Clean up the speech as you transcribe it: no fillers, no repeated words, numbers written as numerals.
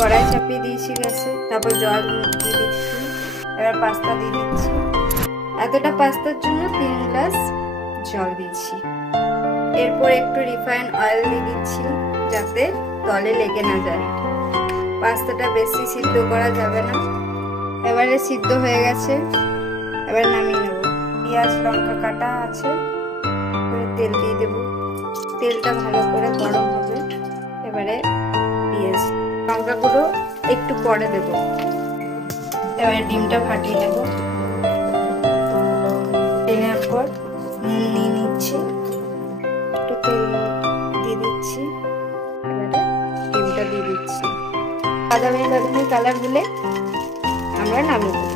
কড়াই চাপিয়ে দিয়েছি গ্যাসে, তারপর জল দিয়ে দিচ্ছি। এবার পাস্তা দিয়ে দিচ্ছি। এতটা পাস্তার জন্য 3 গ্লাস জল দিয়েছি। এরপর একটু রিফাইন অয়েল দিয়ে দিচ্ছি যাতে তলে লেগে না যায়। পাস্তাটা বেশি সিদ্ধ করা যাবে না। এবারে সিদ্ধ হয়ে গেছে, এবার নামিয়ে নেব। পেঁয়াজ লঙ্কা কাটা আছে, তেল দিয়ে দেব। তেলটা ভালো করে গরম হবে। এবারে পেঁয়াজ লঙ্কাগুলো একটু পরে দেব। এবারে ডিমটা ফাটিয়ে নেব। নেওয়ার পর নুন নিয়ে নিচ্ছি, একটু তেল দিয়ে দিচ্ছি। এবারে ডিমটা দিয়ে দিচ্ছি। বাদামি বাদামি কালার হলে আমরা নামিয়ে দেব।